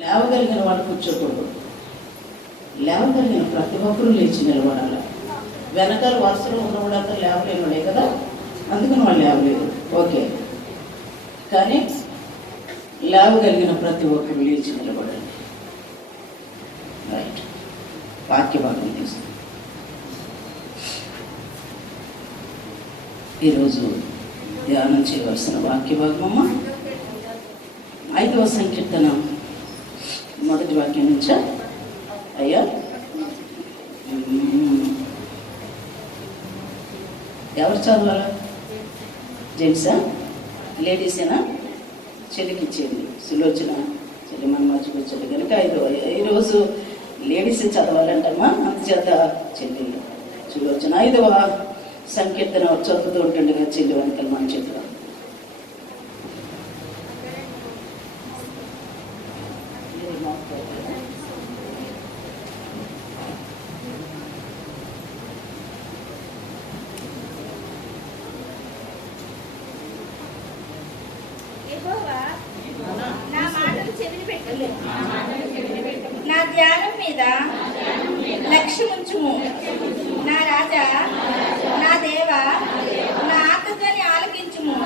లేవగలిగిన వాడు కూర్చోకూడదు. లేవగలిగిన ప్రతి ఒక్కరూ లేచి నిలబడాలి. వెనకాల వరుసలో ఉన్నవాడంతా లేవలేనుడే కదా, అందుకని వాళ్ళు లేవలేదు. ఓకే, కానీ లేవగలిగిన ప్రతి ఒక్కరు లేచి నిలబడండి. రైట్, వాక్య భాగం తీసుకుంటాం. ఈరోజు ధ్యానం చేయవలసిన వాక్య భాగమమ్మ 5వ సంకీర్తన మొదటి వాక్యం నుంచా అయ్యా? ఎవరు చదవాలా? జెంట్సా లేడీసేనా? చెల్లికిచ్చేది సులోచన చెల్లి మన మధ్యకు వచ్చాడు కనుక ఈరోజు లేడీస్ చదవాలంటమ్మా, అందుచేత చెల్లి సులోచన 5వ సంకీర్తన చదువుతూ ఉంటుండగా చెల్లి వెనకాల మన చేతిలో. నా ధ్యానం మీద లక్ష్యముంచుము. నా రాజా, నా దేవా, నా ఆత్మధ్వని ఆలకించుము.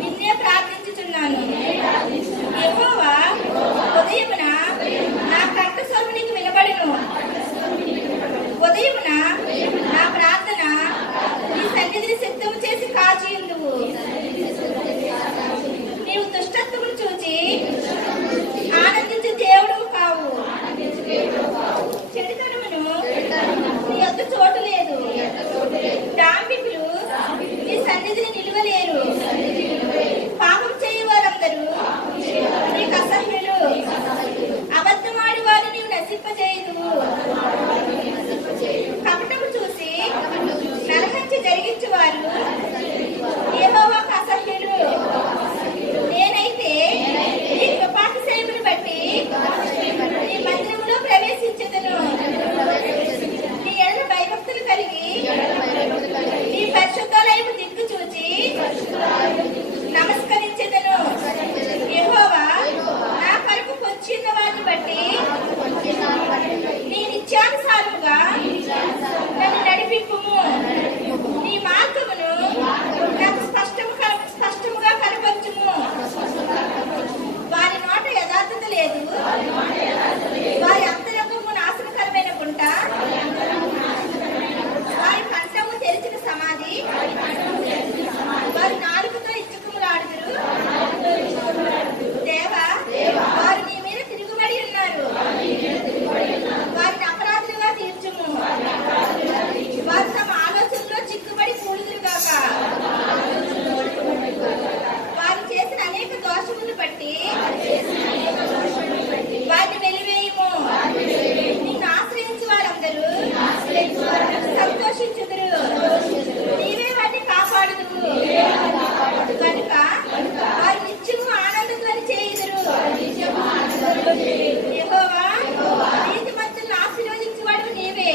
నిన్నే ప్రార్థించుచున్నాను. యెహోవా, ఉదయమున నా కంఠస్వరము నీకు వినబడును. ఉదయమున నా ప్రార్థన నీ సన్నిధిని సిద్ధము చేసి కాచియుందువు. నీవు దుష్టత్వమును చూచి ఆనందించే దేవుడు కావు. చెడుతనమును నీ యొద్ద చోటు లేదు. డాంబికులు నీ సన్నిధిని నిలువలేరు. పాపం చేయు వారందరూ నీకు అసహ్యులు. అబద్ధమాడి వారిని నీవు నశింపజేయదు. కపటము చూసి నరహత్య జరిగించువారు యెహోవాకు అసహ్యులు. నేనైతే నీ కృపాతిశయమును బట్టి నీ మందిరములో ప్రవేశించెదను. నీ ఎడల భయభక్తులు కలిగి నీ పరిశుద్ధాలయము దిక్కు చూచి నమస్కరించెదను. యెహోవా, నా కొరకు పొంచిన వారిని బట్టి నీ నిత్యానుసారముగా నన్ను నడిపింపుము. నీ మార్గమును నాకు స్పష్టముగా కనపరచుము. వారి నోట యథార్థత లేదు. వారి అంతరంగము నాశనకరమైన గుంట. వారి కంఠము తెరిచిన సమాధి. వారి నాలుకతో ఇచ్చుకుములాడుదురు. దేవా, వారు నీ మీద తిరుగుబడి ఉన్నారు. వారిని అపరాధులుగా తీర్చుము. వారు తమ ఆలోచనలో చిక్కుబడి కూడుదురుగాక. వారు చేసిన అనేక దోషములను బట్టి వారిని వెలివేయము. నిన్ను ఆశ్రయించు వారందరూ సంతోషించుదురు. నీవే వారిని కాపాడుదువు కనుక వారు నిత్యము ఆనందధ్వని చేయుదురు. యెహోవా, నీతిమంతులను ఆశీర్వదించువాడు నీవే.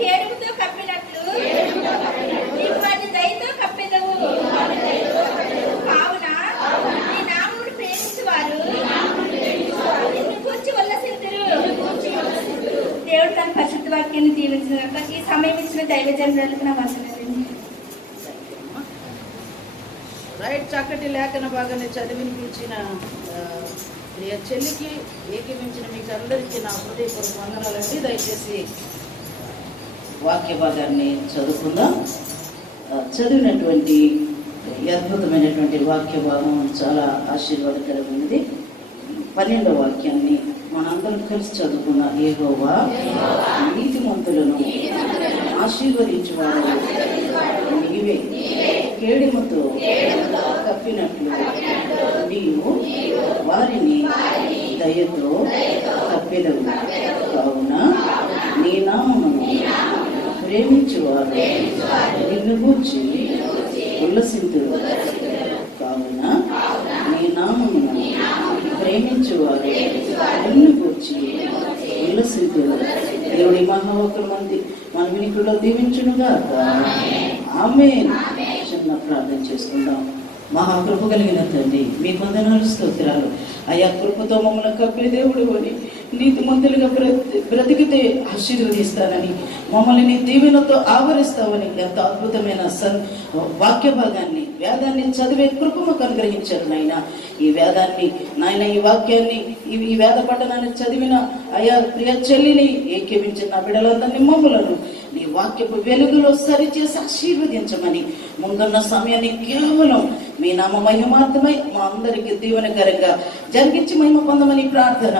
కేడుముతో కప్పినట్లు నీవు వారిని దయతో కప్పెదవు. కావున నీ నామమును ప్రేమించువారు నిన్ను కూర్చి ఉల్లసింతురు. దేవుడు తన పరిశుద్ధ వాక్యాన్ని దీవించినాక ఈ సమయం ఇచ్చిన దైవజనులకు నా వందనాలండి. రైట్, చక్కటి లేఖన భాగాన్ని చదివినిపించిన ప్రియ చెల్లికి ఏకీమించిన మీకు అందరికీ నా హృదయపూర్వక వందనాలండి. దయచేసి వాక్య భాగాన్ని చదువుకుందాం. చదివినటువంటి అద్భుతమైనటువంటి వాక్య భాగం చాలా ఆశీర్వాదకరమైనది. 12వ వాక్యాన్ని మనందరం కలిసి చదువుకున్న యెహోవా నీతిమంతులను ఆశీర్వదించువాడు నీవే. కేడుముతో కప్పినట్లు నీవు వారిని దయతో కప్పెదవు. కావున నీ నామమును ప్రేమించువారు నిన్ను గూర్చి ఉల్లసింతురు. కావున నీ నామమును ప్రేమించువారు నిన్ను గూర్చి ఉల్లసింతురు. దేవుడి మహావకుల మంది మన వినికుల్లో దీవించునుగా. ఆమేన్. చిన్న ప్రార్థన చేసుకుందాం. మహాకృప కలిగిన తండ్రి మీ వందనాలు స్తోత్రాలు. అయా కృపతో మమ్మల్ని కప్పే దేవుడు అని, నీతిమంతులుగా బ్రతికితే ఆశీర్వదిస్తానని, మమ్మల్ని నీ దీవెనతో ఆవరిస్తావని ఎంత అద్భుతమైన వాక్య భాగాన్ని, వేదాన్ని చదివే కృపను అనుగ్రహించారు నాయన. ఈ వేదాన్ని నాయన, ఈ వాక్యాన్ని, ఈ వేద పఠనాన్ని చదివిన అయా ప్రియ చెల్లిని ఏకీవించిన నా బిడ్డలందరినీ మమ్మలను నీ వాక్యపు వెలుగులో సరిచేసి ఆశీర్వదించమని, ముందున్న సమయాన్ని కేవలం మీ నామ మహిమార్థమై మా అందరికి దీవెనకరంగా జరిగించి మహిమ పొందమని ప్రార్థన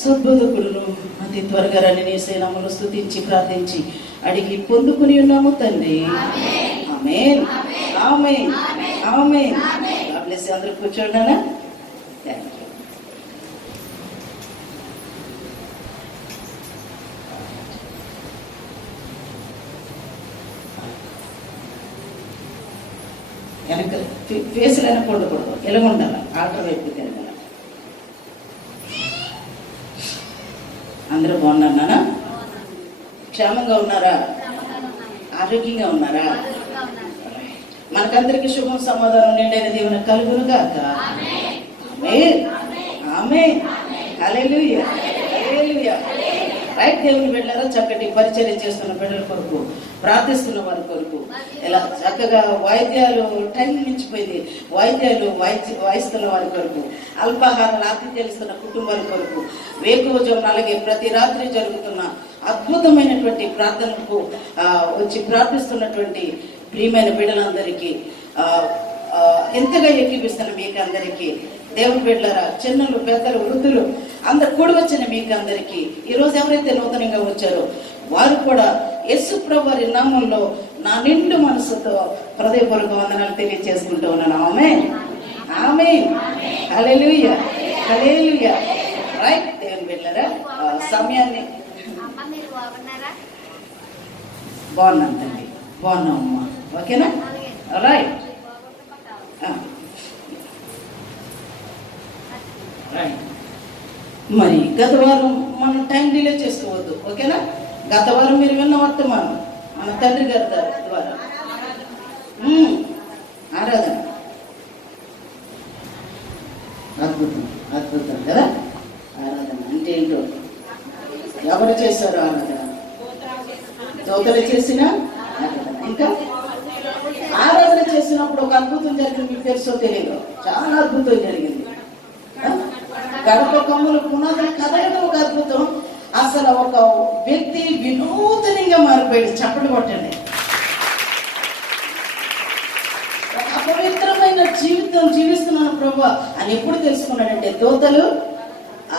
సద్బోధకుడును అతి త్వరగా రండి యేసయ్య నామములో స్తుతించి ప్రార్థించి అడిగి పొందుకుని ఉన్నాము తండ్రి. Amen, amen, amen. God bless you. అందరూ కూర్చోండి. Thank you. వెనక ఫేసులు వెనక ఉండకూడదు, ఎలా ఉండాలి, ఆల్టర్ వైపు తిరగాల. అందరూ బాగున్నారా? క్షేమంగా ఉన్నారా? ఆరోగ్యంగా ఉన్నారా? మనకందరికి శుభం సమాధానం నిండైన దేవుని కలుగును గాక. ఆమేన్, ఆమేన్, హల్లెలూయా, హల్లెలూయా. రైట్. దేవుని బిడ్డలారా, చక్కటి పరిచర్య చేస్తున్న బిడ్డల కొరకు, ప్రార్థిస్తున్న వారి కొరకు, ఇలా చక్కగా వాయిద్యాలు టైం మించిపోయింది, వాయిద్యాలు వాయిస్తున్న వారి కొరకు, అల్పాహారాలు ఆతిథ్యాలు ఇస్తున్న కుటుంబాల కొరకు, వేకువజామున అలాగే ప్రతి రాత్రి జరుగుతున్న అద్భుతమైనటువంటి ప్రార్థనకు వచ్చి ప్రార్థిస్తున్నటువంటి ప్రియమైన బిడ్డలందరికీ ఎంతగా ఏకీపిస్తున్న మీకు అందరికీ, దేవుని బిడ్డలారా, చిన్నలు, పెద్దలు, వృద్ధులు అందరు కూడి వచ్చిన మీకు అందరికీ, ఈరోజు ఎవరైతే నూతనంగా వచ్చారో వారు కూడా యేసు ప్రభువు వారి నామంలో నా నిండు మనసుతో హృదయపూర్వక వందనాలు తెలియజేసుకుంటూ ఉన్నాను. ఆమేన్, ఆమేన్, హల్లెలూయా, హల్లెలూయా. రైట్. దేవుని బిడ్డలారా, సమయాన్ని బాగున్నాను తండ్రి, బాగున్నాం అమ్మా, ఓకేనా? రైట్. మరి గత వారం మనం టైం డిలే చేసుకోవద్దు, ఓకేనా? గత వారం మీరు విన్న వర్తమానం మన తండ్రి గారి ద్వారా ఆరాధన అద్భుతం, అద్భుతం కదా. ఆరాధన అంటే ఏంటో ఎవరు చేశారు? ఆరాధన దోతలు చేసిన ఆరాధన. ఇంకా ఆరాధన చేసినప్పుడు ఒక అద్భుతం జరిగింది, మీకు తెలుసో తెలియదు, చాలా అద్భుతం జరిగింది. గడప కమ్ముల పునాదులు కదలడం ఒక అద్భుతం. అసలు ఒక వ్యక్తి వినూతనంగా మారిపోయాడు. చప్పట్లు కొట్టండి. ఒక అపవిత్రమైన జీవితం జీవిస్తున్నాను ప్రభు అని ఎప్పుడు తెలుసుకున్నాడంటే, దోతలు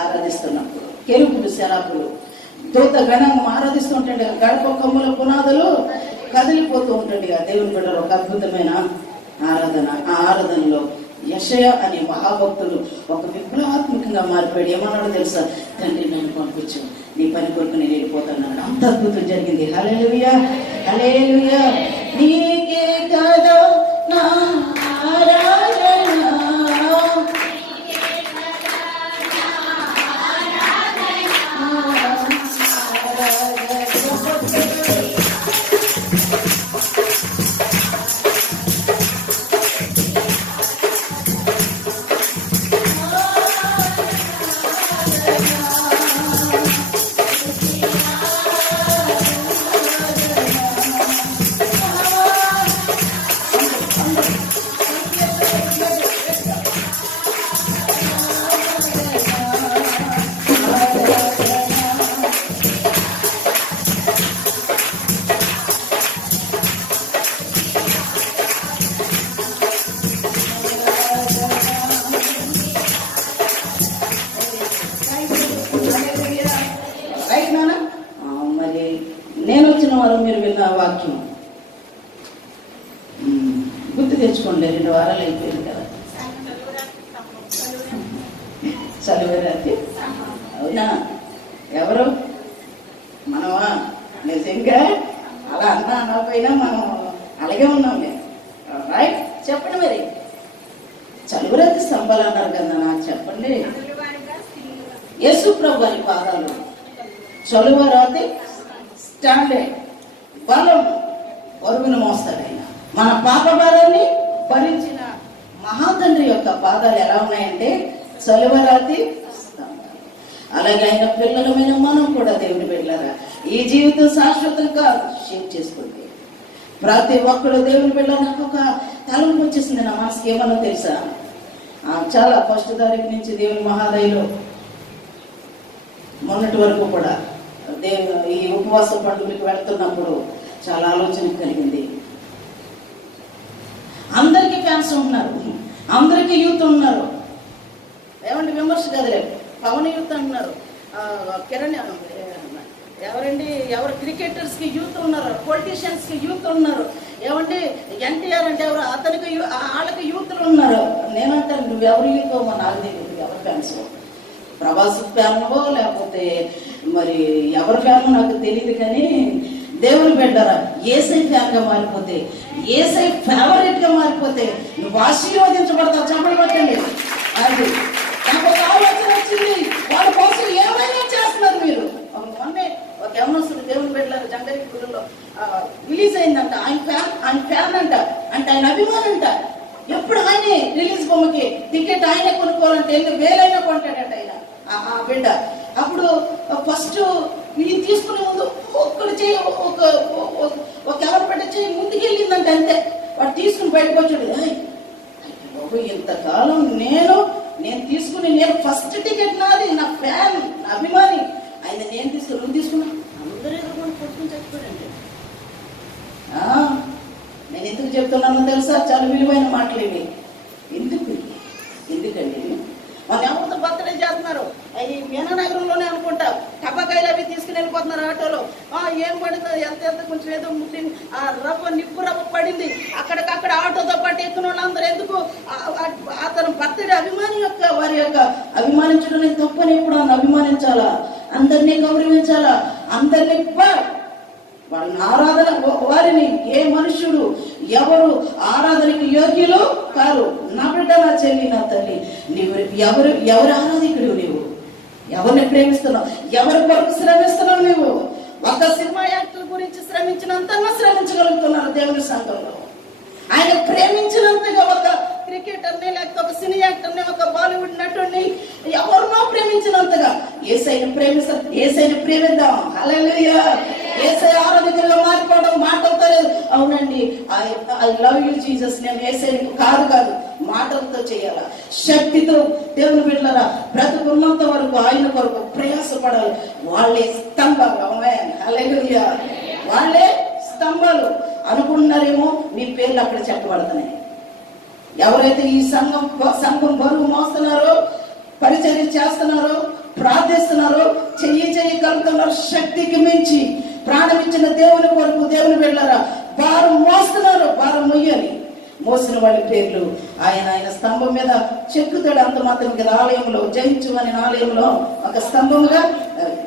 ఆరాధిస్తున్నప్పుడు, కెరూబులు, శరాపులు దూత గణం ఆరాధిస్తుంటాడు. గడప కమ్ముల పునాదులు కదిలిపోతూ ఉంటాడు. దేవుని బిడ్డలు ఒక అద్భుతమైన ఆరాధన. ఆ ఆరాధనలో యెషయా అనే మహాభక్తుడు ఒక విప్లవాత్మకంగా మారిపోయాడు. ఏమన్నాడో తెలుసా? తండ్రి నన్ను పంపించు, నీ పని కొరకు నేను వెళ్ళిపోతున్నాను. అంత అద్భుతం జరిగింది. హల్లెలూయా, హల్లెలూయా. నీకే కదా నా ఆరాధన, మరి నేను వచ్చిన వారం మీరు విన్న వాక్యం గుర్తు తెచ్చుకోండి. 2 వారాలు అయిపోయింది కదా. చలివేరాకి అవునా? ఎవరు? మనమా? నిజంగా అలా అనకపోయినా మనం అలాగే ఉన్నాం. రైట్. చెప్పండి మరి. చలివేరాకి స్తంభాలు అన్నారు కదా, నాకు చెప్పండి. యేసు ప్రభు వారి పాదాలు చలువరాతి స్టాండర్డ్ బలం బరువును మోస్తాడు ఆయన. మన పాప భారాన్ని భరించిన మహాతండ్రి యొక్క పాదాలు ఎలా ఉన్నాయంటే చలువరాతి స్తంభాలు. అలాగే ఆయన పిల్లలమైన మనం కూడా దేవుని బిడ్డలారా, ఈ జీవితం శాశ్వతం కాదు, షేర్ చేసుకుంటే ప్రతి ఒక్కడు దేవుని బిడ్డ. నాకు ఒక తలంపు వచ్చేసింది నా మనసుకి, ఏమన్నా తెలుసా? చాలా ఫస్ట్ తారీఖు నుంచి దేవుని మహాదయలో మొన్నటి వరకు కూడా దేవుని ఈ ఉపవాస పండుగలకు వెళ్తున్నప్పుడు చాలా ఆలోచన కలిగింది. అందరికీ ఫ్యాన్స్ ఉన్నారు, అందరికీ యూత్ ఉన్నారు. ఏమంటే విమర్శ కదలే, పవన్ యూత్ అంటున్నారు, కిరణ్ ఎవరండి ఎవరు క్రికెటర్స్కి యూత్ ఉన్నారు, పొలిటీషియన్స్కి యూత్ ఉన్నారు. ఏమంటే ఎన్టీఆర్ అంటే ఎవరు, అతనికి వాళ్ళకి యూత్లు ఉన్నారు. నేనంటాను నువ్వు ఎవరు యూత్ నాకు తెలియదు, ఎవరు ఫ్యాన్స్, ప్రభాస్ ఫ్యాన్వో లేకపోతే మరి ఎవరి ఫ్యాన్ నాకు తెలియదు. కానీ దేవుని బిడ్డరా, ఏసై ఫ్యాన్గా మారిపోతే, ఏసై ఫేవరెట్గా మారిపోతే నువ్వు ఆశీర్వదించబడతావు. చెప్పలు పట్టండి. అది నాకు ఒక ఆలోచన వచ్చింది, వాళ్ళ కోసం ఏమైనా చేస్తున్నారు మీరు. మొన్నే ఒక యవనస్తుడు దేవుని బిడ్డలారు జంగయ్యగూడలో రిలీజ్ అయిందంట. ఆయన ఫ్యాన్ అంట, అంటే ఆయన అభిమానం అంట. ఎప్పుడు ఆయనే రిలీజ్ బొమ్మకి టికెట్ ఆయనే కొనుక్కోవాలంటే 8,000 కొంటాడంట ఆయన ఆ బిడ్డ. అప్పుడు ఫస్ట్ ఇది తీసుకునే ముందు ఒక్కడు చేయి ఒక ఎవరు పెట్ట చేయి ముందుకెళ్ళిందంటే అంతే. వాడు తీసుకుని బయటకు వచ్చాడు. ఇంతకాలం నేను తీసుకుని, నేను ఫస్ట్ టికెట్ నాది, నా ఫ్యాన్, నా అభిమాని ఆయన, నేను తీసుకుని నువ్వు తీసుకున్నా అందరూ ఎదుర్కొని కొట్టుకుని చచ్చిపోయాడండి. నేను ఎందుకు చెప్తున్నానో తెలుసా? చాలా విలువైన మాటలు ఇవి. ఎందుకండి వాళ్ళు ఎవరితో బర్త్డే చేస్తున్నారు, ఈ మీనానగరంలోనే అనుకుంటా, టపాకాయలు అవి తీసుకుని వెళ్ళిపోతున్నారు ఆటోలో. ఏం పడుతుంది, ఎంత కొంచెం ఏదో ముట్టింది, నిప్పు రవ్వ పడింది, అక్కడికక్కడ ఆటోతో పాటు ఎక్కిన వాళ్ళందరూ ఎందుకు అతను బర్త్డే అభిమాని యొక్క వారి యొక్క అభిమానించడం తప్పని ఎప్పుడు అభిమానించాలా, అందరినీ గౌరవించాలా, అందరినీ వాళ్ళని ఆరాధన, వారిని ఏ మనుషుడు ఎవరు ఆరాధనకి యోగ్యులు కారు. నా బిడ్డ, నా చెల్లి, నా తల్లి, నీవు ఎవరు ఆరాధికుడు, నీవు ఎవరిని ప్రేమిస్తున్నావు, ఎవరి కొరకు శ్రమిస్తున్నావు. నీవు ఒక సినిమా యాక్టర్ గురించి శ్రమించినంతగా శ్రమించగలుగుతున్నారు దేవుని సంఘంలో. ఆయన ప్రేమించినంతగా ఒక క్రికెటర్ని, లేకపోతే ఒక సినీ యాక్టర్ని, ఒక బాలీవుడ్ నటుడిని ఎవరినో ప్రేమించినంతగా యేసయ్యను ప్రేమిద్దాం. హల్లెలూయా. యేసయ్య ఆరాధకులుగా మారిపోవడం మాటలతో లేదు. అవునండి, ఐ లవ్ యూ జీసస్, నేను యేసయ్యను కాదు మాటలతో చేయాలా, శక్తితో. దేవుని బిడ్డలారా, బ్రతుకున్నంత వరకు ఆయన కొరకు ప్రయాసపడాలి. వాళ్ళే స్తంభాలు. ఆమేన్. హల్లెలూయా. వాళ్ళే స్తంభాలు. అనుకుంటున్నారేమో మీ పేర్లు అక్కడ చెప్పబడుతున్నాయి. ఎవరైతే ఈ సంఘం బరువు మోస్తున్నారో, పరిచర్య చేస్తున్నారో, ప్రార్థిస్తున్నారో, చెయ్యి కలుపుతున్నారు, శక్తికి మించి ప్రాణం ఇచ్చిన దేవుని కొరకు దేవుని బిడ్డలారా భారం మోస్తున్నారు. భారం మొయ్యాలి. మోసిన వాళ్ళ పేర్లు ఆయన స్తంభం మీద చెక్కుతాడు. అంత మాత్రం కదా, ఆలయంలో జయించు అనే ఆలయంలో ఒక స్తంభంగా.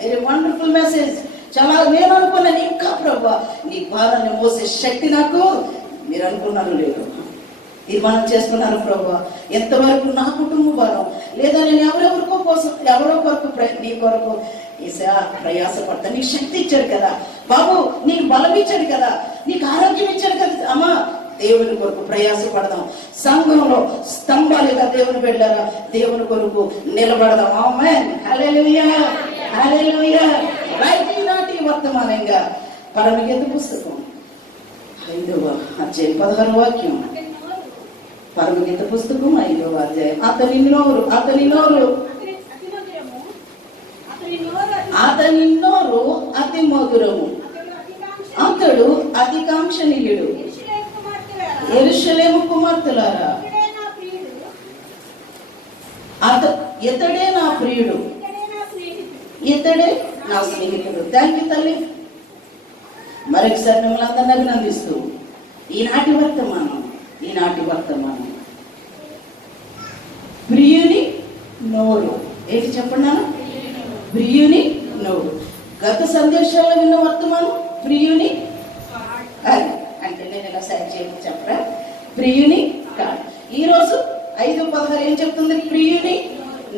Very wonderful message. చాలా నేను అనుకున్నాను, ఇంకా ప్రభు నీ భారాన్ని మోసే శక్తి నాకు, మీరు అనుకున్నారు లేదు, తీర్మానం చేసుకున్నారు ప్రభు. ఎంతవరకు నా కుటుంబ భారం లేదా, నేను ఎవరో కొరకు నీ కొరకు ప్రయాసపడతా. నీకు శక్తి ఇచ్చాడు కదా బాబు, నీకు బలం ఇచ్చాడు కదా, నీకు ఆరోగ్యం ఇచ్చాడు కదా. అమ్మా, దేవుని కొరకు ప్రయాసపడదాం. సంఘంలో స్తంభాలుగా దేవుని బిడ్డలారా దేవుని కొరకు నిలబడదాం. ఆమేన్. హల్లెలూయా. హల్లెలూయా. రైట్. ఈనాటి వర్తమానంగా పరమగీత పుస్తకం 5వ అధ్యాయం 16వ వాక్యం. పరమగీత పుస్తకం 5వ అధ్యాయం. అతని నోరు అతి మధురము, అతడు అతి కాంక్షణీయుడు. యెరూషలేము కుమార్తెలారా, ఇతడే నా ప్రియుడు, ఇతడే నా స్నేహితుడు. థ్యాంక్ యూ తల్లి. మరొకసారి మిమ్మల్ని అందరినీ అభినందిస్తూ ఈనాటి వర్తమానం ప్రియుని నోరు. ఏంటి చెప్పండి నాన్న? ప్రియుని నోరు. గత సందేశాల్లో విన్న వర్తమానం ప్రియుని అంటే నేను ఇలా సైడ్ చేయమని చెప్పరా, ప్రియుని కాదు. ఈరోజు 5:16 ఏం చెప్తుంది? ప్రియుని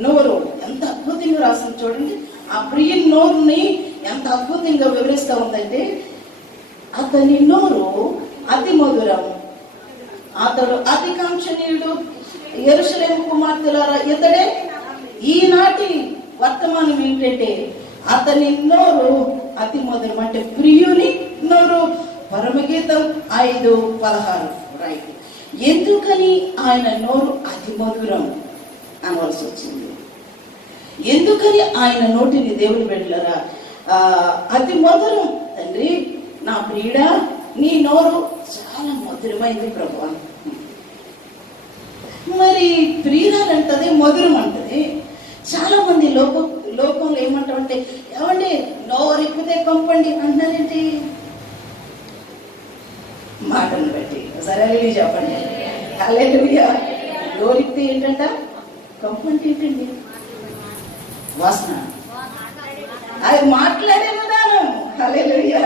నోరు. ఎంత అద్భుతంగా రాసింది చూడండి. ఆ ప్రియుని నోరుని ఎంత అద్భుతంగా వివరిస్తూ ఉందంటే, అతని నోరు అతి మధురం, అతడు అతి కాంక్షణీయుడు. యెరూషలేము కుమార్తెలారా, ఇతడే. ఈనాటి వర్తమానం ఏంటంటే అతని నోరు అతి మధురం, అంటే ప్రియుని నోరు. పరమగీతం 5:16 రైట్. ఎందుకని ఆయన నోరు అతి మధురం అనవలసి వచ్చింది? ఎందుకని ఆయన నోటిని దేవుని బిడ్డలారా అతి మధురం? తండ్రి, నా ప్రియుడా, నీ నోరు చాలా మధురమైంది ప్రభు. మరి ప్రియురాలంటది, మధురం అంటది. చాలా మంది లోకంలో ఏమంటామంటే, ఏమండి నోరు ఎక్కితే కంపండి అంటున్నారేంటి? మాటను బట్టి సరే చెప్పండి. హల్లెలూయా. నోరు ఎక్కితే ఏంటంట? కంపంటే ఏంటండి? వాసన, అది మాట్లాడే విధానం. హల్లెలూయా.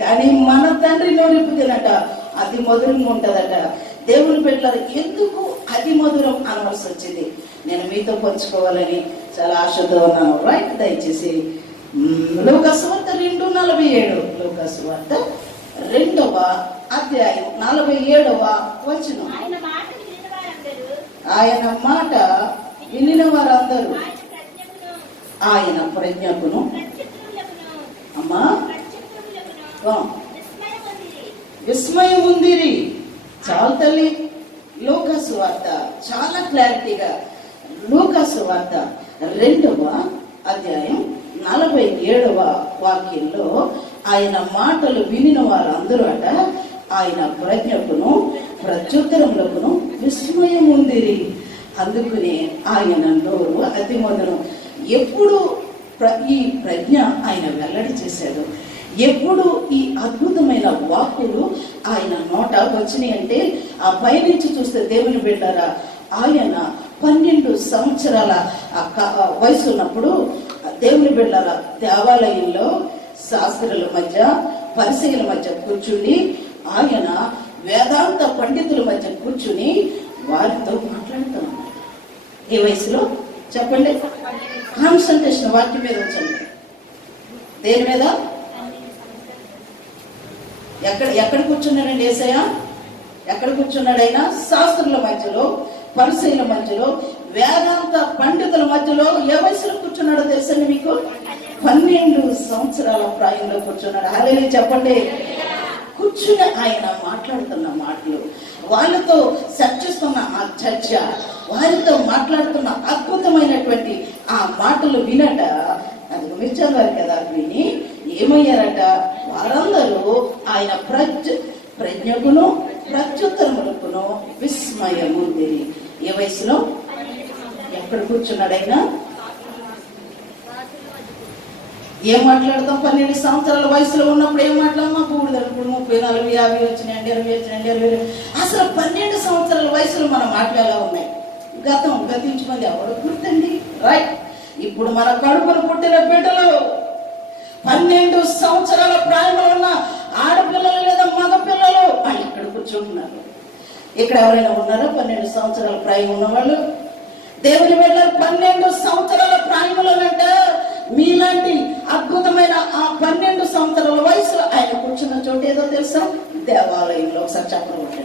కానీ మన తండ్రి నోరిప్పుతుందట అతి మధురంగా ఉంటుందట. దేవుని బిడ్డలారా, ఎందుకు అతి మధురం అనవలసి వచ్చింది? నేను మీతో పంచుకోవాలని చాలా ఆశతో ఉన్నాను. రైట్, దయచేసి లూకాసువార్త 2:47, లూకాసువార్త 2వ అధ్యాయం 47వ వచనం. ఆయన మాట వినిన వారందరూ ఆయన ప్రజ్ఞకును అమ్మా విస్మయం ఉందిరి. చాలు తల్లి. లూకాసువార్త చాలా క్లారిటీగా, లూకాసువార్త 2వ అధ్యాయం 47వ వాక్యంలో ఆయన మాటలు వినిన వారందరూ అట ఆయన ప్రజ్ఞకును ప్రత్యుత్తరములకును విస్మయం ఉందిరి. అందుకనే ఆయన నోరు అతి మధురం. ఎప్పుడు ఈ ప్రజ్ఞ ఆయన వెల్లడి చేశాడు, ఎప్పుడు ఈ అద్భుతమైన వాక్కులు ఆయన నోట వచ్చినాయి అంటే, ఆ పైనుంచి చూస్తే దేవుని బిడ్డారా, ఆయన 12 సంవత్సరాల వయసు ఉన్నప్పుడు దేవుని బిడ్డారా దేవాలయంలో శాస్త్రుల మధ్య పరిసయ్యుల మధ్య కూర్చుని, ఆయన వేదాంత పండితుల మధ్య కూర్చుని వారితో మాట్లాడుతూ ఉన్నారు. ఏ వయసులో చెప్పండి? కాన్సంట్రేషన్ వాటి మీద ఉంచండి. దేని మీద? ఎక్కడ కూర్చున్నాడండి యేసయ్య? ఎక్కడ కూర్చున్నాడు ఆయన? శాస్త్రుల మధ్యలో, పరిసయ్యుల మధ్యలో, వేదాంత పండితుల మధ్యలో. ఏ వయసులో కూర్చున్నాడో తెలుసండి మీకు? 12 సంవత్సరాల ప్రాయంలో కూర్చున్నాడు. హల్లెలూయా చెప్పండి. కూర్చుని ఆయన మాట్లాడుతున్న మాటలు, వాళ్ళతో చర్చిస్తున్న ఆ చర్చ, వారితో మాట్లాడుతున్న అద్భుతమైనటువంటి ఆ మాటలు వినట, అది విచారు కదా, విని ఏమయ్యారట? వారందరూ ఆయన ప్రజ్ఞకును ప్రత్యుత్తరములకును విస్మయము. ఏ వయసులో ఎక్కడ కూర్చున్నాడైనా? ఏం మాట్లాడతాం? 12 సంవత్సరాల వయసులో ఉన్నప్పుడు ఏం మాట్లాడమా? ఇప్పుడు 30, 40, 50 వచ్చినాయండి, 60 వచ్చినాయండి, 20. అసలు 12 సంవత్సరాల వయసులో మన మాటలు ఎలా ఉన్నాయి? గతించుకుంది ఎవరు గుర్తండి? రైట్. ఇప్పుడు మన కడుపును పుట్టిన బిడ్డలు 12 సంవత్సరాల ప్రాయంలో ఉన్న ఆడపిల్లలు లేదా మగ పిల్లలు వాళ్ళు ఇక్కడ కూర్చుంటున్నారు. ఇక్కడ ఎవరైనా ఉన్నారా 12 సంవత్సరాల ప్రాయం ఉన్నవాళ్ళు? దేవుని బిడ్డ 12 సంవత్సరాల ప్రాయంలోనంట మీలాంటి అద్భుతమైన ఆ 12 సంవత్సరాల వయసులో ఆయన కూర్చున్న చోటు ఏదో తెలుసా? దేవాలయంలో. ఒకసారి చెప్పండి.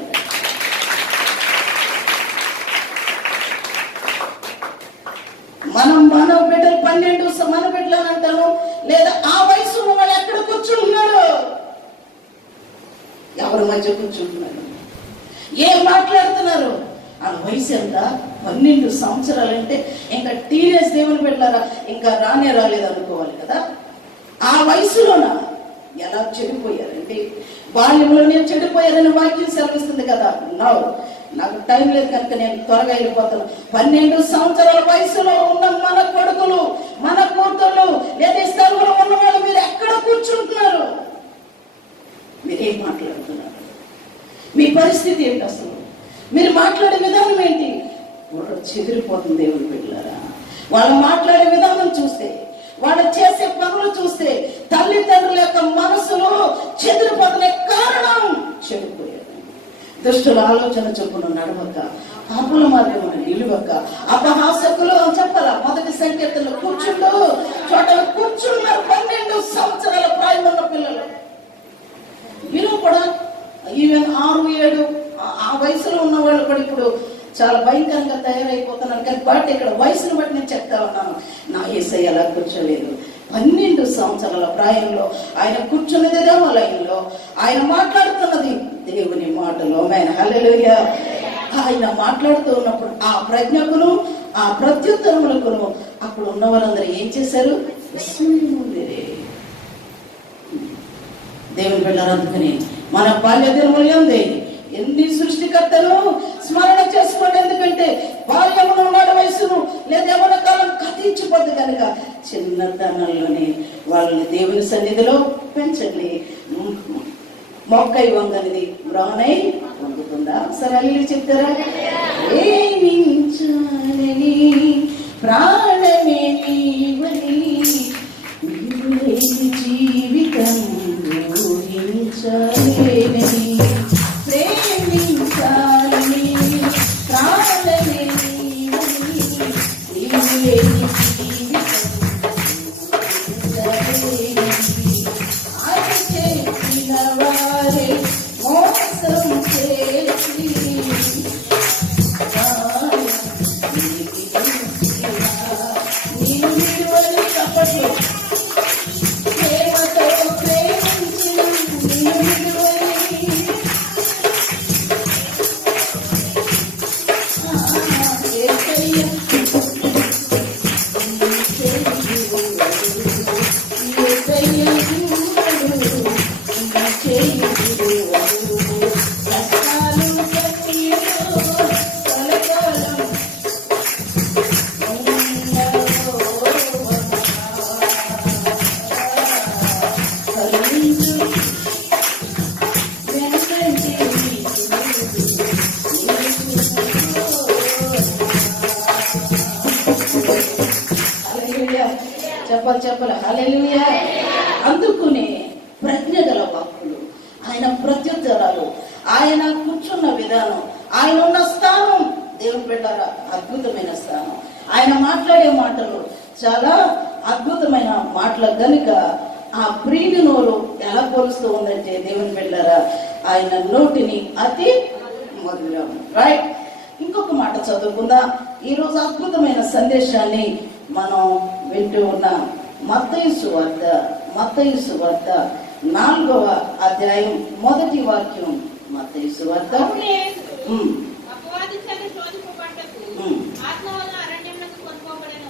మన బిడ్డలు 12 మన బిడ్డలు అని అంటాను, లేదా ఆ వయసు వాళ్ళు ఎక్కడ కూర్చుంటున్నారు? ఎవరి మధ్య కూర్చుంటున్నారు? ఏం మాట్లాడుతున్నారు? ఆ వయసు ఎంత? 12 సంవత్సరాలు అంటే ఇంకా టీనేజ్ దేవుని బిడ్డలారా ఇంకా రాలేదు అనుకోవాలి కదా. ఆ వయసులోన ఎలా చెడిపోయారండి? బాల్యంలోనే చెడిపోయారని వాక్యం సెలవిస్తుంది కదా. నాకు టైం లేదు కనుక నేను త్వరగా వెళ్ళిపోతాను. 12 సంవత్సరాల వయసులో ఉన్న మన కొడుకులు, మన కూతుళ్ళు, లేదా స్థలంలో ఉన్న వాళ్ళు మీరు ఎక్కడ కూర్చుంటున్నారు? మీరేం మాట్లాడుతున్నారు? మీ పరిస్థితి ఏంటి? అసలు మీరు మాట్లాడే విధానం ఏంటి? చెదిరిపోతుంది దేవుని బిడ్డలారా. వాళ్ళు మాట్లాడే విధానం చూస్తే, వాళ్ళు చేసే పనులు చూస్తే తల్లిదండ్రుల యొక్క మనసులో చెదిరిపోతున్న కారణం చెడిపోయారు. దుష్టుల ఆలోచన చొప్పున నడవక, పాపుల మార్గం నిలువక, అపహాసకులు అని చెప్పాల. మొదటి సంకేతంలో చోట కూర్చున్నారు 12 సంవత్సరాల ప్రాయం ఉన్న పిల్లలు. వీరు కూడా ఈవెన్ 6, 7 ఆ వయసులో ఉన్న వాళ్ళు కూడా ఇప్పుడు చాలా భయంకరంగా తయారైపోతున్నారు. కాబట్టి ఇక్కడ వయసును బట్టి నేను చెప్తా ఉన్నాను, నా యేసయ్య అలా కూర్చోలేదు. 12 సంవత్సరాల ప్రాయంలో ఆయన కూర్చున్నది దేవాలయంలో, ఆయన మాట్లాడుతున్నది దేవుని మాటలో. ఆమేన్, హల్లెలూయా. ఆయన మాట్లాడుతూ ఉన్నప్పుడు ఆ ప్రజ్ఞకును ఆ ప్రత్యుత్తరములకును అక్కడ ఉన్న వాళ్ళందరూ ఏం చేశారు? దేవుని బిడ్డలారా, అందుకని మన బాల్య దినములు ఉంది ఎన్ని సృష్టికర్తను స్మరణ చేసుకోండి. ఎందుకంటే బాల్యమును నాడు వయసును లేదా యవ్వన కాలం కథించిపోద్ది కనుక చిన్నతనంలోనే వాళ్ళని దేవుని సన్నిధిలో పెంచండి. మొక్కై వంగనిది బ్రౌనై వంగుతుందా? సరే అల్లి చెప్తారా? ప్రేమించాలని ప్రాణమే నీవని జీవితం ఊహించలేని, ప్రేమించాలని ప్రాణమే నీవని జీవితం అది చేసిన వారే మోసం చేసి నేను విడువని తప్పదు. ప్రేమతో ప్రేమించిన నేను విడువని యేసయ్య చెప్పాలి హల్లెలూయా. అందుకునే ప్రజ్ఞ గల వాక్కులు, ఆయన ప్రత్యుత్తరాలు, ఆయన కూర్చున్న విధానం, ఆయన ఉన్న స్థానం దేవుని బిడ్డలారా అద్భుతమైన స్థానం. ఆయన మాట్లాడే మాటలు చాలా అద్భుతమైన మాటలు కనుక ఆ ప్రియుని నోరు ఎలా పోలుస్తూ ఉందంటే దేవుని బిడ్డలారా ఆయన నోటిని అతి మధురం. రైట్, ఇంకొక మాట చదువుకుందాం. ఈరోజు అద్భుతమైన సందేశాన్ని మనం వింటూ ఉన్నాం. మత్తయి సువార్త 4వ అధ్యాయం 1వ వాక్యం. మత్తయి సువార్త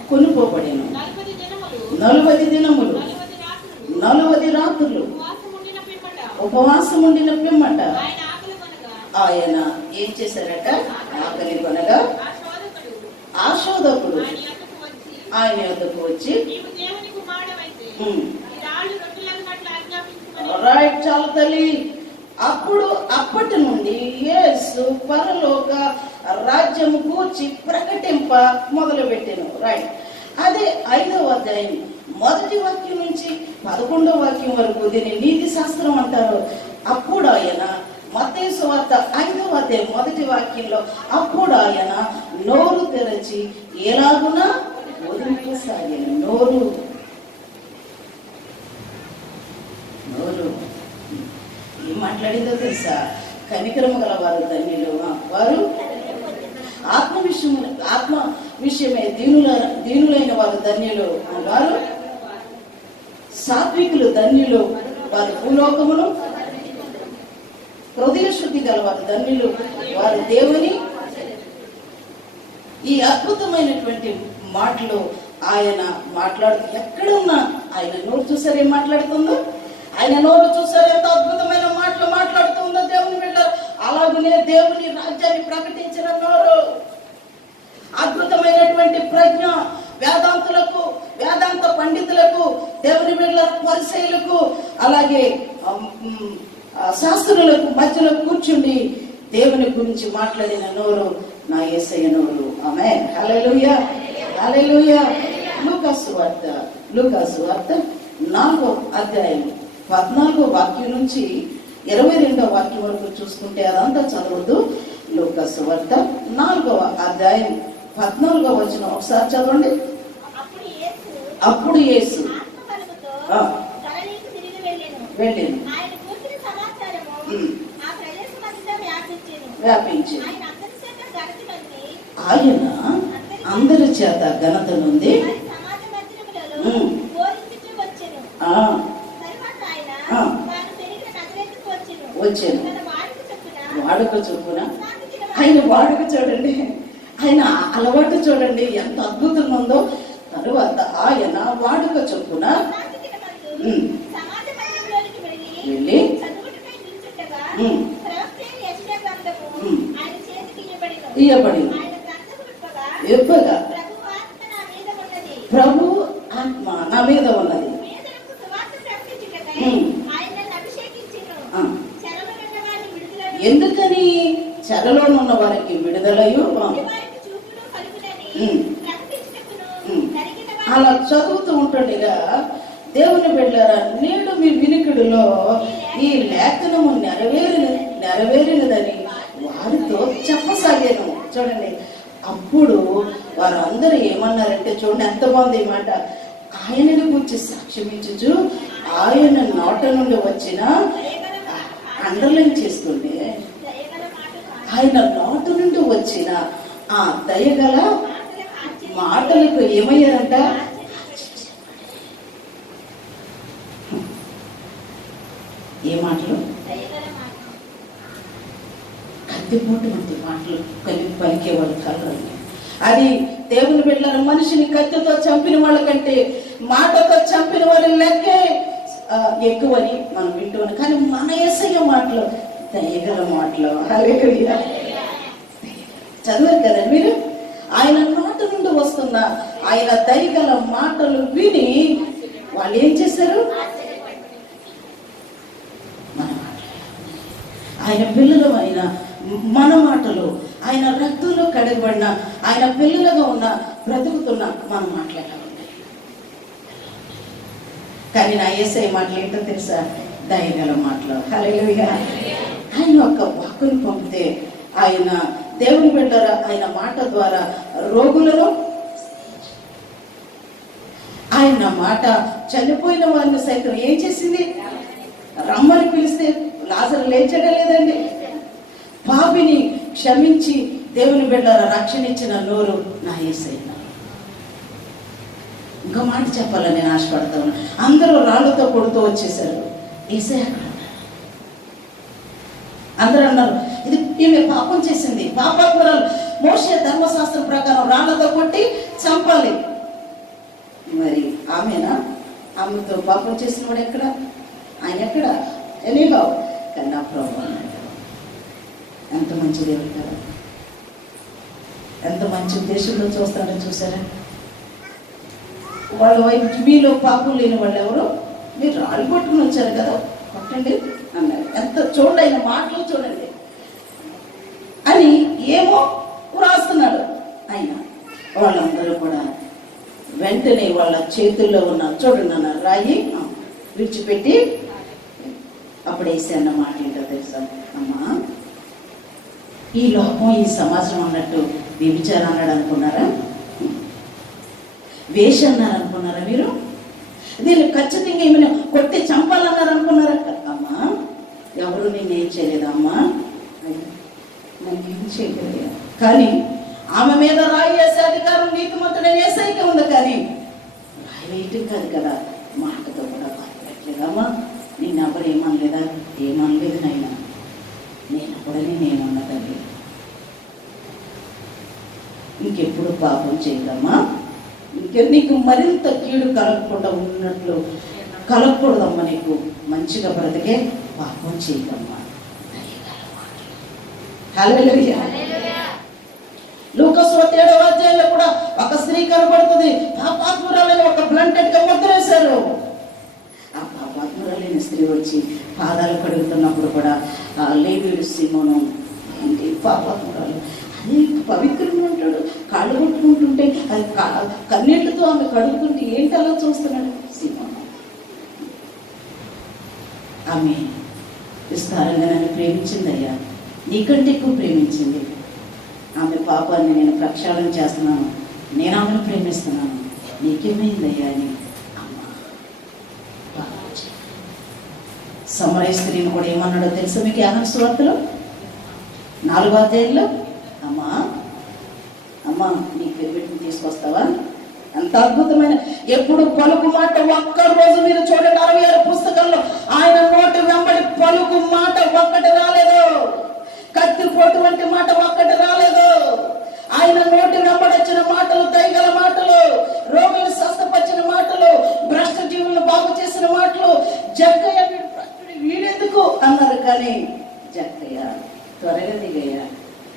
కొనుకోబడెను 40 దినములు 40 రాత్రులు ఉపవాసం ఉండిన పిమ్మట ఆయన ఏం చేశారట? ఆకలి కొనగా ఆ శోధకుడు ఆయన యొద్దకు వచ్చి, రైట్, చాలా తల్లి. అప్పటి నుండి యేసు పరలోక రాజ్యం గూర్చి ప్రకటింప మొదలు పెట్టాను. రైట్, అదే 5వ అధ్యాయం 1వ వాక్యం నుంచి 11వ వాక్యం వరకు దీన్ని నీతి శాస్త్రం అంటారు. అప్పుడు ఆయన మత్తయి సువార్త 5వ అధ్యాయం 1వ వాక్యంలో అప్పుడు ఆయన నోరు తెరచి ఎలాగున వదిలిపోసాగాను. నోరు ఏం మాట్లాడిందో తెలుసా? కనికరము గల వారు ధన్యులు, వారు ఆత్మ విషయమే దీనులైన వారు ధన్యులు, వారు సాత్వికులు ధన్యులు, వారు భూలోకమును, హృదయ శుద్ధి గల వారు ధన్యులు, వారు దేవుని. ఈ అద్భుతమైనటువంటి మాటలు ఆయన మాట్లాడుతూ ఎక్కడున్నా ఆయన నోరు చూసారు ఏం మాట్లాడుతుందో? ఆయన నోరు చూసారు ఎంత అద్భుతమైన మాటలు మాట్లాడుతుందో దేవుని బిడ్డలు. అలాగనే దేవుని రాజ్యాన్ని ప్రకటించిన నోరు, అద్భుతమైనటువంటి ప్రజ్ఞ వేదాంతులకు, వేదాంత పండితులకు, దేవుని బిడ్డల పరిచయులకు, అలాగే శాస్త్రులకు మధ్యలో కూర్చుండి దేవుని గురించి మాట్లాడిన నోరు నా యేసయ్య నోరు. ఆమేన్, హల్లెలూయా, హల్లెలూయా. లూకాసు వార్త 4వ అధ్యాయం 14వ వాక్యం నుంచి 22వ వాక్యం వరకు చూసుకుంటే అదంతా చదవద్దు. లూకాసు వార్త 4వ అధ్యాయం 14వ వచనం ఒకసారి చదవండి. అప్పుడు యేసు వెళ్ళాను. వ్యాపించింది. ఆయన అందరి చేత ఘనత నొంది, ఆయన అందరి చేత ఘనత నుండి మరి సమాజ మందిరములలో బోధించుచు వచ్చెను. తరువాత ఆయన తాను పెరిగిన నజరేతుకు వచ్చెను. తన వాడుక చొప్పున ఆయన వాడుక చూడండి, ఆయన అలవాటు చూడండి ఎంత అద్భుతంగా ఉందో. తరువాత ఆయన వాడుక చొప్పున సమాజ మందిరంలోనికి వెళ్ళి చదువుటకై నిల్చుండగా ఉమ్. ప్రవక్త అయిన యెషయా గ్రంథము ఆయన చేతికి ఇయ్యబడెను. ఆయన గ్రంథము ఇవ్వగా ప్రభు ఆత్మ నా మీద ఉన్నది, ప్రభు ఆత్మ నా మీద ఉన్నది, పేదలకు సువార్త ప్రకటించుటకై ఉమ్. ఆయన నన్ను అభిషేకించెను. ఆ. చెరలోనున్న వారిని విడుదలను, ఎందుకని చెరలోనున్న వారికి విడుదలయు వారికి చూపును కలుగునని ఉమ్. ప్రకటించుటకును, ఉమ్. జరిగిన అలా చదువుతూ ఉంటుండగా దేవుని బిడ్డలారా, నేడు మీ వినికిడిలో ఈ లేఖనము నెరవేరినదని వారితో చెప్పసాగాను. చూడండి, అప్పుడు వారందరూ ఏమన్నారంటే, చూడండి ఎంత బాగుంది ఈ మాట, ఆయనని గురించి సాక్ష్యమించుచు ఆయన నోట నుండి వచ్చిన, అండర్లైన్ చేసుకోండి, దయగల మాట ఆయన నోట నుండి వచ్చిన ఆ దయగల మాటలకు ఏమయ్యారంట, ఏ మాటలు, దయగల మాట కత్తిపోటు వంటి మాటలు కలిపి పలికేవాళ్ళు కలరు. అది దేవుని బిడ్డల మనిషిని కత్తితో చంపిన వాళ్ళ కంటే మాటతో చంపిన వాళ్ళ లెక్కే ఎక్కువని మనం వింటున్నాం. కానీ మన యేసయ్య మాటలు దయగల మాటలు. హల్లెలూయా. చదివారు కదా మీరు, ఆయన నోట నుండి వస్తున్న ఆయన దయగల మాటలు విని వాళ్ళు ఏం చేశారు, మన మాటలు, ఆయన పిల్లలు అయిన మన మాటలు, ఆయన రక్తంలో కడగబడిన ఆయన పిల్లలుగా ఉన్న బ్రతుకుతున్న మన మాటలు ఉంటాయి. కానీ నా యేసయ్య మాటలు ఏంటో తెలుసా, దయగల మాటలు. హల్లెలూయా. ఆయన ఒక వాక్కును పంపితే ఆయన దేవుని బిడ్డరా ఆయన మాట ద్వారా రోగులను, ఆయన మాట చనిపోయిన వారిని సైతం ఏం చేసింది, రమ్మని పిలిస్తే లాజరు లేచడం లేదండి. పాపిని క్షమించి దేవుని బిడ్డల రక్షణ ఇచ్చిన నోరు నా యేసయ్య. ఇంకో మాట చెప్పాలని నేను ఆశపడతాను. అందరూ రాళ్ళతో కొడుతూ వచ్చేసారు, యేసయ్య అక్కడ ఉన్నారు. అందరూ అన్నారు, ఇది ఈమె పాపం చేసింది, పాపాత్మురాలు, మోషే ధర్మశాస్త్రం ప్రకారం రాళ్ళతో కొట్టి చంపాలి. మరి ఆమెనా, ఆమెతో పాపం చేసిన వాడు ఎక్కడ, ఆయన ఎక్కడ, ఎనీహౌ. కానీ నా ప్రభు అన్నాడు, ఎంత మంచి దేవుడు కదా, ఎంత మంచి ఉద్దేశంలో చూస్తాడో చూసారా. వాళ్ళ వైపు మీలో పాపం లేని వాళ్ళు ఎవరు, మీరు రాళ్ళు కొట్టుకుని వచ్చారు కదా, కొట్టండి అన్నారు. ఎంత చూడండి, ఆయన మాటలు చూడండి అని ఏమో రాస్తున్నాడు ఆయన. వాళ్ళందరూ కూడా వెంటనే వాళ్ళ చేతుల్లో ఉన్న చూడండి అన్న రాయి విడిచిపెట్టి, అప్పుడు వేసే అన్న మాట ఏంటో తెలుసా, అమ్మా ఈ లోకం ఈ సమాజం అన్నట్టు వ్యభిచారం అన్నాడు అనుకున్నారా, వేష అన్నారు అనుకున్నారా, మీరు దీన్ని ఖచ్చితంగా ఏమైనా కొట్టి చంపాలన్నారు అనుకున్నారా. అమ్మా ఎవరు నేనేం చేయలేదమ్మా, నాకేం చేయలేదు. కానీ ఆమె మీద రాయి వేసే అధికారం నీతిమంతుడైన యేసయ్యకే ఉంది. కానీ రాయి వేయటం కాదు కదా, మాటతో కూడా బాధపెట్టలేదమ్మా. నేను ఎవరు ఏమనలేదా, ఏమనలేదు నాయనా, నేను అప్పుడని నేనున్నదండి, ఇంకెప్పుడు పాపం చేయదమ్మా, నీకు మరింత కీడు కలగకుండా ఉన్నట్లు కలగకూడదమ్మా, నీకు మంచిగా బ్రతికే పాపం చేయదమ్మా. హల్లెలూయా. లూకాసు 7వ అధ్యాయంలో కూడా ఒక స్త్రీ కనబడుతుంది, పాపాత్మురాలని ఒక బ్లంటెడ్ గా ముద్రేశారు. ఆ పాపాత్మురాలైన స్త్రీ వచ్చి పాదాలు కడుగుతున్నప్పుడు కూడా లేవీయుడు సీమోను ఏంటి పాపాత్మురాలు, అది పవిత్రంగా ఉంటాడు, కాళ్ళు కొట్టుకుంటుంటే అది కన్నీళ్లతో ఆమె కడుగుతుంటే ఏంటి అలా చూస్తున్నాడు సీమోను. ఆమె విస్తారంగా నన్ను ప్రేమించిందయ్యా, నీకంటే ఎక్కువ ప్రేమించింది. ఆమె పాపాన్ని నేను ప్రక్షాళన చేస్తున్నాను, నేను ఆమెను ప్రేమిస్తున్నాను, నీకేమైందయ్యా అని అమ్మ. సమరయ స్త్రీని కూడా ఏమన్నాడో తెలుసా మీకు యోహాను సువార్తలో, 4వ అధ్యాయంలో అమ్మా అమ్మా నీకు వీటిని తీసుకొస్తావా? ఎంత అద్భుతమైన, ఎప్పుడు పలుకు మాట ఒక్కరోజు మీరు చూడండి 66 పుస్తకాల్లో ఆయన నోటి వెంబడి పలుకు మాట ఒక్కటి రాలేదు, కత్తిపోటు వంటి మాట ఒక్కటి రాలేదు. ఆయన నోటి వెంబడొచ్చిన మాటలు దయగల మాటలు, రోగులు స్వస్థపరిచిన మాటలు, భ్రష్ట జీవులను బాగు చేసిన మాటలు. జక్కయ్య వీడెందుకు అన్నారు, కానీ జక్కయ్య త్వరగా దిగయ్యా,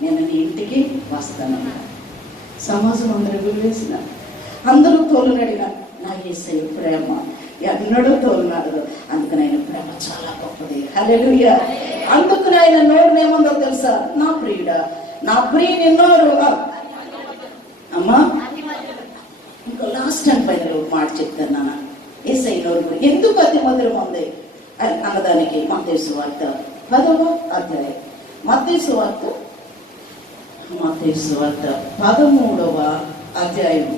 నేను నీ ఇంటికి వస్తాను. సమాజం అందరూ విలువేసిన, అందరూ తోలునడిగా నా యేసయ్య ప్రేమ ఎన్నడూ తోలునాడు. అందుకని ఆయన ప్రేమ చాలా గొప్పది. హల్లెలూయా. అందుకని ఆయన నోరునేముందో తెలుసా? నా ప్రియుడా, నా ప్రియుని నోరు. అమ్మా ఇంకో లాస్ట్ అండ్ ఫైనల్ మాట చెప్తాను నాన్న. యేసయ్య నోరు ఎందుకు అతి మధురం ఉంది అన్నదానికి మత్తయి సువార్త 10వ అధ్యాయం, మత్తయి సువార్త 13వ అధ్యాయం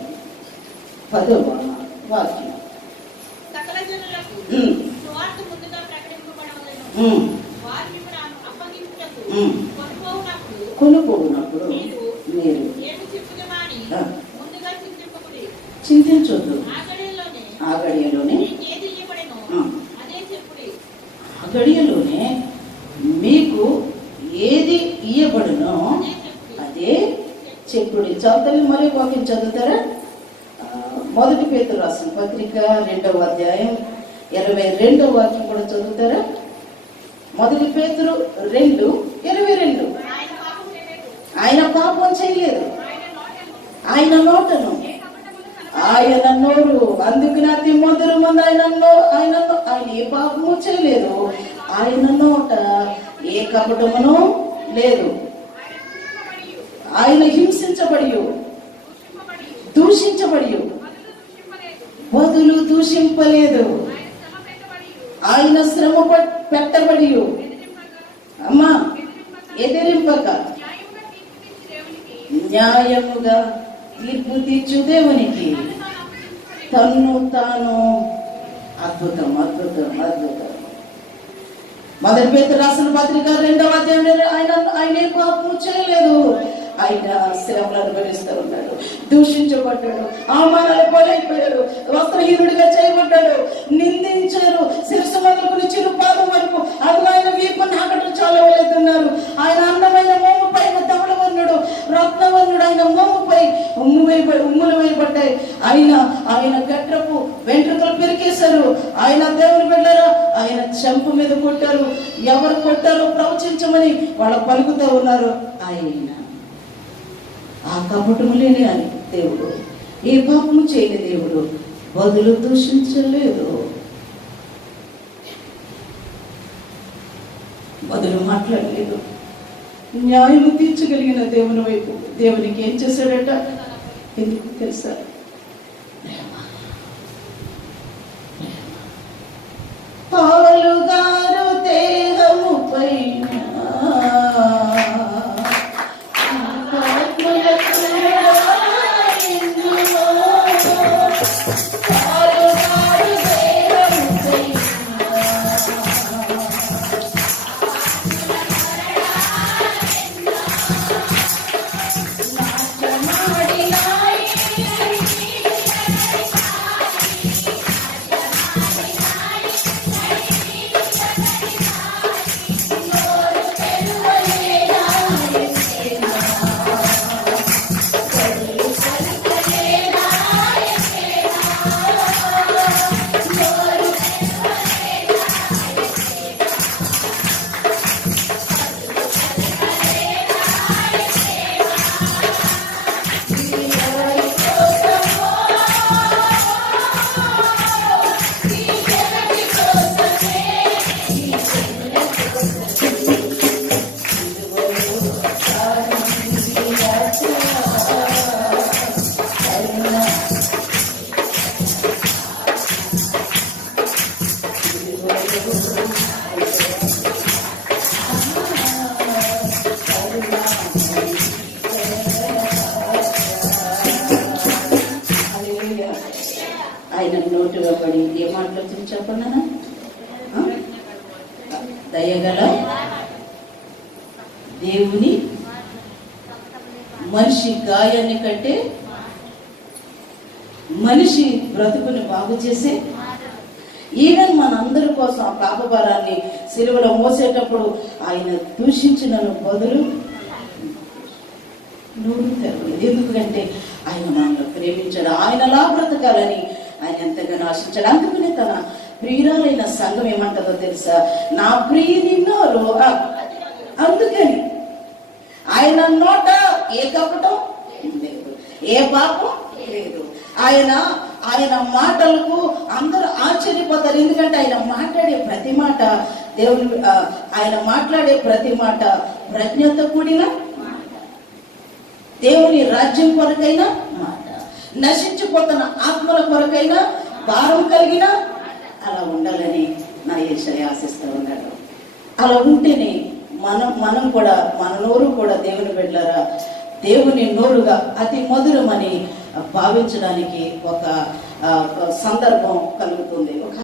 10వ వాక్యం. సకల జనులకు సువార్త ముందుగా ప్రకటింపబడవలెను. వారు మిమ్మల్ని అప్పగించుటకు కొనుపోవునప్పుడు మీరు ఏమి చెప్పుదమని ముందుగా చింతించొద్దు. ఆ గడియలోనే ఏది ఇయ్యబడెనో అదే చెప్పుడి. ఆ గడియలోనే మీకు ఏది ఇయ్యబడునో అదే చెప్పుడి. చదువుతారు, మళ్ళీ వాక్యం చదువుతారా? 1 పేతురు రాసిన పత్రిక 2వ అధ్యాయం 22వ వాక్యం కూడా చదువుతారా? 1 పేతురు 2:22. ఆయన పాపం చేయలేదు, ఆయన నోటను ఆయన నోరు అందుకుని అతి మధురం ఉంది. ఆయన ఏ పాపము చేయలేదు, ఆయన నోట ఏ కపటమును లేదు. ఆయన హింసించబడి దూషించబడి బదులు దూషింపలేదు. ఆయన శ్రమ పెట్టబడి అమ్మా ఎదిరింపక న్యాయముగా తీర్పు తీర్చు దేవునికి తన్ను తాను. అద్భుతం అద్భుతం అద్భుతం. 1 పేతురు రాసిన పత్రిక 2వ అధ్యాయంలో ఆయన ఏ పాపము చేయలేదు, ఆయన శ్రమలు అనుభవిస్తూ ఉన్నాడు, దూషించబడ్డాడు, అవమానాలు పాలైపోయాడు, వస్త్రహీనుడిగా చేయబడ్డాడు, నిందించారు, శిరస్సు మొదలుకుని చిరు పాదం వరకు అది ఆయన వీపు నాకట్లు చాలా వెళ్తున్నారు. ఆయన అందమైన మోము పైన ధవళవర్ణుడు, రత్నవర్ణుడు, ఆయన మోముపై ఉమ్ములు వేయబడ్డాయి. ఆయన గట్రపు వెంట్రుకలు పెరికేశారు. ఆయన దేవుని బిడ్డలారా ఆయన చెంప మీద కొట్టారు. ఎవరు కొట్టారో ప్రవచించమని వాళ్ళ పలుకుతూ ఉన్నారు. ఆయన ఆ కపటము లేని అని దేవుడు, ఏ పాపము చేయని దేవుడు, బదులు దూషించలేదు, బదులు మాట్లాడలేదు. న్యాయము తీర్చగలిగిన దేవుని వైపు దేవునికి ఏం చేశాడట? ఎందుకు తెలుసా? పౌలు గారు దేహము పైన ఆయన నోటిలో పడి ఏ మాటలు వచ్చింది చెప్పండి. దయగల దేవుని మనిషి గాయాన్ని కట్టే, మనిషి బ్రతుకుని బాగు చేసే, ఈవెన్ మనందరి కోసం ఆ పాపభారాన్ని సిలువలో మోసేటప్పుడు ఆయన దూషించిన బదులు నోరు తెరవలేదు. ఎందుకంటే ఆయన మనల్ని ప్రేమించాడు, ఆయనలా బ్రతకాలని ఆయన ఎంతగానో ఆశించాడు. అందుకనే తన ప్రియురాలైన సంఘం ఏమంటుందో తెలుసా? నా ప్రియుని నోరు. అందుకని ఆయన నోట ఏ కపటం లేదు, ఏ పాపం లేదు. ఆయన మాటలకు అందరూ ఆశ్చర్యపోతారు. ఎందుకంటే ఆయన మాట్లాడే ప్రతి మాట దేవుని, ఆయన మాట్లాడే ప్రతి మాట ప్రజ్ఞతో కూడిన దేవుని రాజ్యం కొరకైనా మాట, నశించిపోతున్న ఆత్మల కొరకైనా భారం కలిగిన అలా ఉండాలని నా యేసయ్య ఆశిస్తూ ఉన్నాడు. అలా ఉంటేనే మనం కూడా, మన నోరు కూడా దేవుని బిడ్డలారా దేవుని నోరుగా అతి మధురమని భావించడానికి ఒక సందర్భం కలుగుతుంది. ఒక